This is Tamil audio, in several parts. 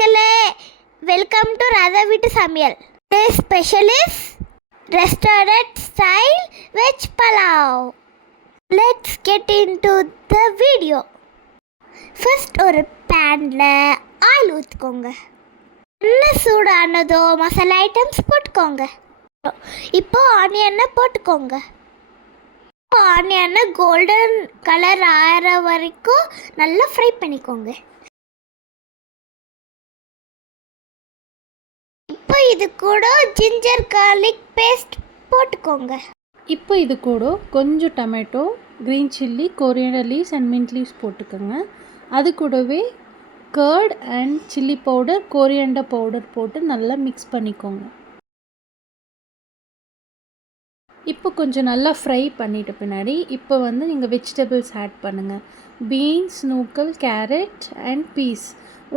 மக்களே, வெல்கம் டு ராதா வீட்டு சமையல். Today's special is restaurant style veg palav. Let's get into the video. First ஒரு பேன்ல ஆயில் ஊற்றிக்கோங்க. எண்ணெய் சூடானதோ மசாலா ஐட்டம்ஸ் போட்டுக்கோங்க. இப்போ ஆனியனை போட்டுக்கோங்க. ஆனியனை கோல்டன் கலர் ஆகிற வரைக்கும் நல்லா ஃப்ரை பண்ணிக்கோங்க. இப்போ இது கூட ஜிஞ்சர் கார்லிக் பேஸ்ட் போட்டுக்கோங்க. இப்போ இது கூட கொஞ்சம் tomato, green chilli, coriander leaves and mint leaves போட்டுக்கோங்க. அது கூடவே curd and chilli powder, coriander powder போட்டு நல்லா மிக்ஸ் பண்ணிக்கோங்க. இப்போ கொஞ்சம் நல்லா ஃப்ரை பண்ணிட்ட பின்னாடி இப்போ நீங்கள் வெஜிடபிள்ஸ் ஆட் பண்ணுங்கள். பீன்ஸ், நூக்கல், கேரட் அண்ட் பீஸ்.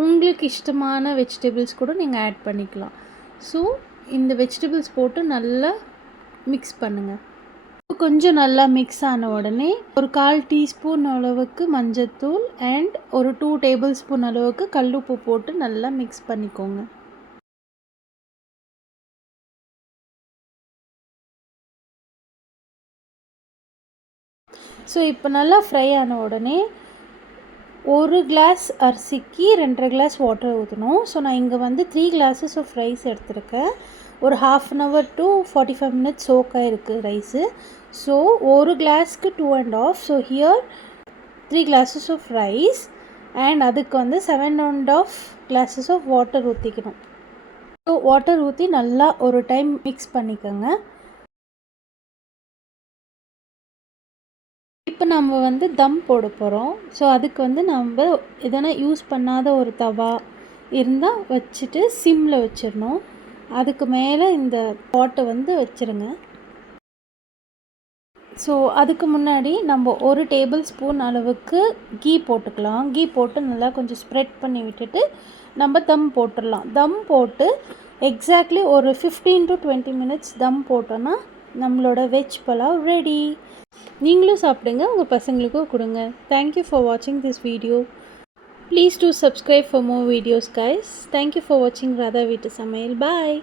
உங்களுக்கு இஷ்டமான வெஜிடபிள்ஸ் கூட நீங்கள் ஆட் பண்ணிக்கலாம். ஸோ இந்த வெஜிடபிள்ஸ் போட்டு நல்லா மிக்ஸ் பண்ணுங்கள். கொஞ்சம் நல்லா மிக்ஸ் ஆன உடனே ஒரு 1/4 டீஸ்பூன் அளவுக்கு மஞ்சத்தூள் அண்ட் ஒரு 2 டேபிள் ஸ்பூன் அளவுக்கு கல்லுப்பு போட்டு நல்லா மிக்ஸ் பண்ணிக்கோங்க. ஸோ இப்போ நல்லா ஃப்ரை ஆன உடனே 1 கிளாஸ் அரிசிக்கு 2.5 கிளாஸ் வாட்டர் ஊற்றணும். ஸோ நான் இங்கே 3 glasses ஆஃப் ரைஸ் எடுத்திருக்கேன். ஒரு 1/2 hour to 45 minutes சோக் ஆகிருக்கு ரைஸு. ஸோ 1 கிளாஸ்க்கு 2.5. So here 3 glasses of rice and அதுக்கு 7.5 glasses ஆஃப் வாட்டர் ஊற்றிக்கணும். ஸோ வாட்டர் ஊற்றி நல்லா ஒரு டைம் மிக்ஸ் பண்ணிக்கோங்க. இப்போ நம்ம தம் போட போகிறோம். ஸோ அதுக்கு நம்ம எதனா யூஸ் பண்ணாத ஒரு தவா இருந்தால் வச்சுட்டு சிம்மில் வச்சிடணும். அதுக்கு மேலே இந்த பாட்டை வச்சுருங்க. ஸோ அதுக்கு முன்னாடி நம்ம 1 டேபிள் ஸ்பூன் அளவுக்கு கீ போட்டுக்கலாம். கீ போட்டு நல்லா கொஞ்சம் ஸ்ப்ரெட் பண்ணி விட்டுட்டு நம்ம தம் போட்டுடலாம். தம் போட்டு எக்ஸாக்ட்லி ஒரு 15 to 20 minutes தம் போட்டோன்னா நம்மளோட வெஜ் பலாவ் ரெடி. நீங்களும் சாப்பிடுங்க, உங்கள் பசங்களுக்கும் கொடுங்க. தேங்க்யூ ஃபார் வாட்சிங் this video. Please do subscribe for more videos guys. Thank you for வாட்சிங் ராதா வீட்டு சமையல். பாய்.